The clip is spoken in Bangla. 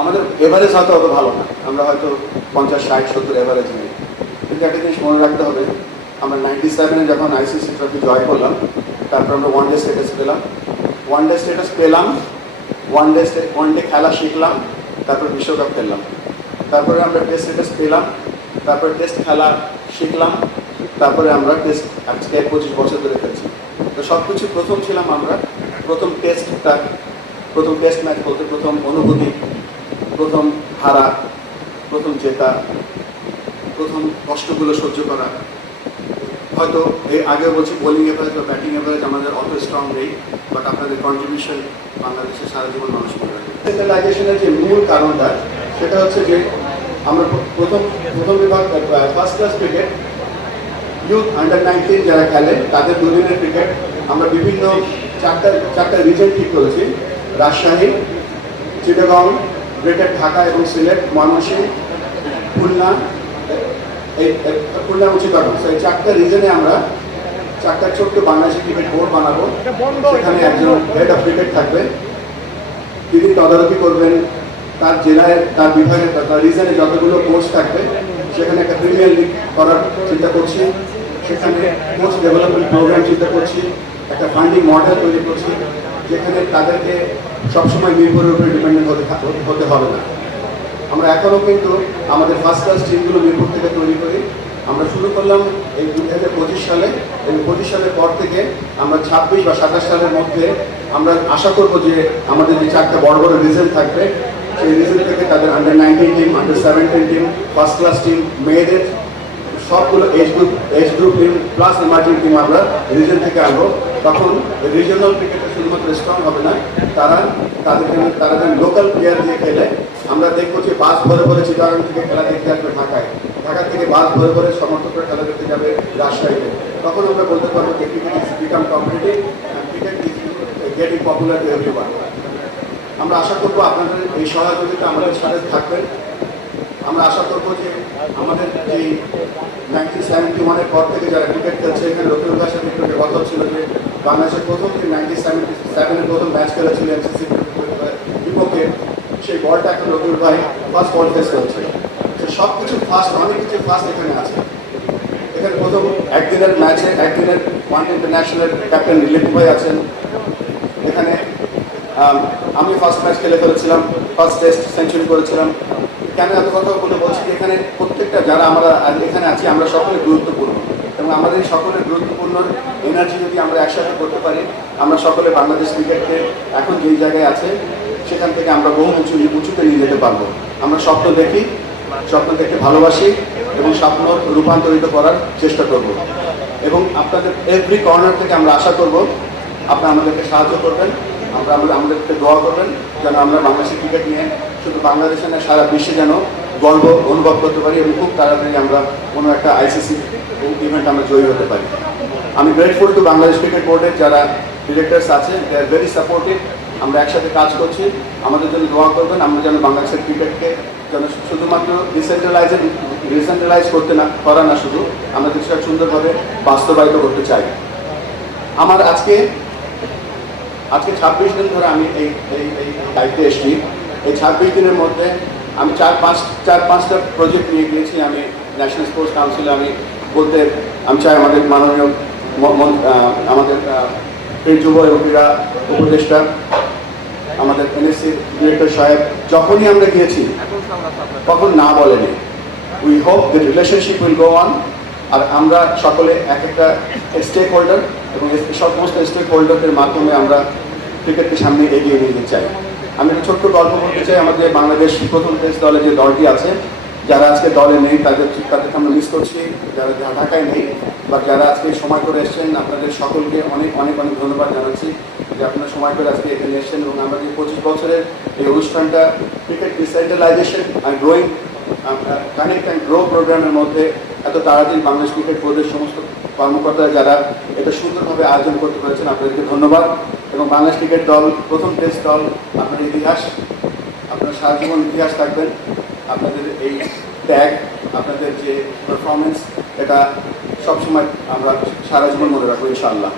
আমাদের এভারেজ হয়তো অত ভালো না। আমরা হয়তো পঞ্চাশ, ষাট, সত্তর এভারেজ নিই। কিন্তু একটা জিনিস মনে রাখতে হবে, আমরা নাইনটি সেভেনে যখন আইসিসি ট্রফি জয় করলাম, তারপর আমরা ওয়ান ডে স্টেটাস পেলাম। ওয়ান ডে স্টেটাস পেলাম ওয়ান ডে ওয়ান ডে খেলা শিখলাম, তারপর বিশ্বকাপ খেললাম। তারপরে আমরা টেস্ট স্টেটাস পেলাম, তারপরে টেস্ট খেলা শিখলাম, তারপরে আমরা টেস্ট আজকে পঁচিশ বছর ধরে খেলছি। তো সব কিছু প্রথম ছিলাম আমরা, প্রথম টেস্টটা প্রথম টেস্ট ম্যাচ বলতে প্রথম অনুভূতি প্রথম হারা, প্রথম জেতা, প্রথম কষ্টগুলো সহ্য করা। হয়তো এই আগে বলছি বোলিং এভারেজ বা ব্যাটিং এভারেজ আমাদের অত স্ট্রং নেই বাট আপনাদের কন্ট্রিবিউশন বাংলাদেশের সারা জীবন মানুষ মনে রাখবে। সেন্ট্রালাইজেশনের যে মূল কারণটা, সেটা হচ্ছে যে আমরা প্রথম প্রথম বিভাগ first class cricket youth under nineteen যারা খেলে, তাদের দুদিনের ক্রিকেট আমরা বিভিন্ন চারটা চারটা রিজন ঠিক করেছি। রাজশাহী, চিটাগং গ্রেটার ঢাকা এবং সিলেট ময়মনসিংহ খুলনা এই খুলনা এবং এই চারটা রিজনে আমরা চারটা ছোট্ট বাংলাদেশি ক্রিকেট বোর্ড বানাবো। সেখানে একজন হেড অফ ক্রিকেট থাকবে। তিনি তদারকি করবেন। তার জেলায় তার বিভাগে তার রিজনে যতগুলো কোচ থাকবে সেখানে একটা প্রিমিয়ার লিগ করার চিন্তা করছি। সেখানে কোচ ডেভেলপমেন্ট প্রোগ্রাম চিন্তা করছি। একটা ফান্ডিং মডেল তৈরি করছি। যেখানে তাদেরকে সবসময় নির্ভরের উপরে ডিপেন্ডেন্ট হতে হতে হবে না। আমরা এখনও কিন্তু আমাদের ফার্স্ট ক্লাস টিমগুলো মিরপুর থেকে তৈরি করি। আমরা শুরু করলাম এই দু হাজার পঁচিশ সালে। এবং পঁচিশ সালের পর থেকে আমরা ছাব্বিশ বা সাতাশ সালের মধ্যে আমরা আশা করব যে আমাদের যে চারটা বড় বড় রিজন থাকবে, সেই রিজেন্ট থেকে তাদের under nineteen team under seventeen team first class team মেয়েদের সবগুলো age group age group plus emerging team আমরা রিজন থেকে আনব। তখন রিজনাল ক্রিকেটে শুধুমাত্র স্ট্রং হবে না, তারা তাদের তারা যেন লোকাল প্লেয়ার দিয়ে খেলে। আমরা দেখব যে বাস ভরে ভরে চিটাগাং থেকে খেলা দেখতে আসবে ঢাকায়। ঢাকা থেকে বাস ভরে ভরে সমর্থকরা খেলা দেখতে যাবে রাজশাহীতে। তখন আমরা বলতে পারব যে cricket is become competitive cricket getting popular আমরা আশা করব আপনাদের এই সহযোগিতা আমাদের সাথে থাকবেন। আমরা আশা করব যে আমাদের যে নাইনটিন সেভেন্টি ওয়ানের পর থেকে যারা ক্রিকেট খেলছে, এখানে ভাইয়ের সাথে একটু কথা ছিল যে বাংলাদেশের প্রথম যে নাইনটিন সেভেন্টি সেভেনের প্রথম ম্যাচ খেলেছিল এমসিসি বিপক্ষে, সেই বলটা এখন রফিউল ভাই ফার্স্ট বল ফেস করছে। সব কিছু ফার্স্ট অনেক কিছু ফার্স্ট এখানে আছে। এখানে প্রথম একদিনের ম্যাচে একদিনের ওয়ান ইন্টারন্যাশনাল ক্যাপ্টেন রিলেটিভ ভাই আছেন। এখানে আমি ফার্স্ট ম্যাচ খেলে ফেলেছিলাম ফার্স্ট টেস্ট সেঞ্চুরি করেছিলাম। কেন এত কথা বলে বলছি এখানে প্রত্যেকটা যারা আমরা এখানে আছি, আমরা সকলে গুরুত্বপূর্ণ। এবং আমাদের সকলের গুরুত্বপূর্ণ এনার্জি যদি আমরা একসাথে করতে পারি, আমরা সকলে বাংলাদেশ ক্রিকেটকে এখন যেই জায়গায় আছে, সেখান থেকে আমরা বহু উঁচু, উঁচুতে নিয়ে যেতে পারব। আমরা স্বপ্ন দেখি, স্বপ্ন দেখতে ভালোবাসি এবং স্বপ্ন রূপান্তরিত করার চেষ্টা করব। এবং আপনাদের এভরি কর্নার থেকে আমরা আশা করব, আপনারা আমাদেরকে সাহায্য করবেন, আমরা আমাদের আমাদেরকে দোয়া করবেন। যেন আমরা বাংলাদেশের ক্রিকেট নিয়ে শুধু বাংলাদেশে না, সারা বিশ্বে যেন গর্ব অনুভব করতে পারি এবং খুব তাড়াতাড়ি আমরা কোনো একটা আইসিসি ইভেন্ট আমরা জয়ী হতে পারি। আমি গ্রেটফুল টু বাংলাদেশ ক্রিকেট বোর্ডের যারা ডিরেক্টরস আছে দে আর ভেরি সাপোর্টিভ আমরা একসাথে কাজ করছি। আমাদের জন্য দোয়া করবেন, আমরা যেন বাংলাদেশের ক্রিকেটকে যেন শুধুমাত্র ডিসেন্ট্রালাইজের ডিসেন্ট্রালাইজ করতে না, করা না শুধু, আমরা কিছুটা সুন্দরভাবে বাস্তবায়িত করতে চাই। আমার আজকে আজকে ছাব্বিশ দিন ধরে আমি এই এই দায়িত্বে এসেছি। এই ছাব্বিশ দিনের মধ্যে আমি চার পাঁচ, চার পাঁচটা প্রজেক্ট নিয়ে গিয়েছি। আমি ন্যাশনাল স্পোর্টস কাউন্সিলে আমি বলতে, আমি চাই আমাদের মাননীয় মন- আমাদের যুব এবং ক্রীড়া উপদেষ্টা, আমাদের এনএসসি ডিরেক্টর সাহেব, যখনই আমরা গিয়েছি, তখন না বলেনি। We hope the relationship will go on আর আমরা সকলে এক একটা স্টেক হোল্ডার এবং সমস্ত স্টেক হোল্ডারদের মাধ্যমে আমরা ক্রিকেটকে সামনে এগিয়ে নিয়ে যেতে চাই। আমি একটা ছোট্ট গল্প বলতে চাই, আমাদের বাংলাদেশ প্রথম টেস্ট দলে যে দলটি আছে, যারা আজকে দলে নেই, তাদের তাদেরকে আমরা মিস করছি। যারা যারা ঢাকায় নেই, বা যারা আজকে সময় করে এসেছেন, আপনাদের সকলকে অনেক অনেক অনেক ধন্যবাদ জানাচ্ছি যে আপনারা সময় করে আজকে এখানে এসেছেন এবং আমরা যে পঁচিশ বছরের এই অনুষ্ঠানটা cricket decentralisation and growing connect and grow প্রোগ্রামের মধ্যে এত তাড়াতাড়ি বাংলাদেশ ক্রিকেট বোর্ডের সমস্ত কর্মকর্তা যারা এটা সুন্দরভাবে আয়োজন করতে পেরেছেন, আপনাদেরকে ধন্যবাদ। এবং বাংলাদেশ ক্রিকেট দল, প্রথম টেস্ট দল, আপনার ইতিহাস, আপনার সারা জীবন ইতিহাস থাকবেন, আপনাদের এই ত্যাগ, আপনাদের যে পারফরমেন্স এটা সবসময় আমরা সারা জীবন মনে রাখব, ইনশাআল্লাহ।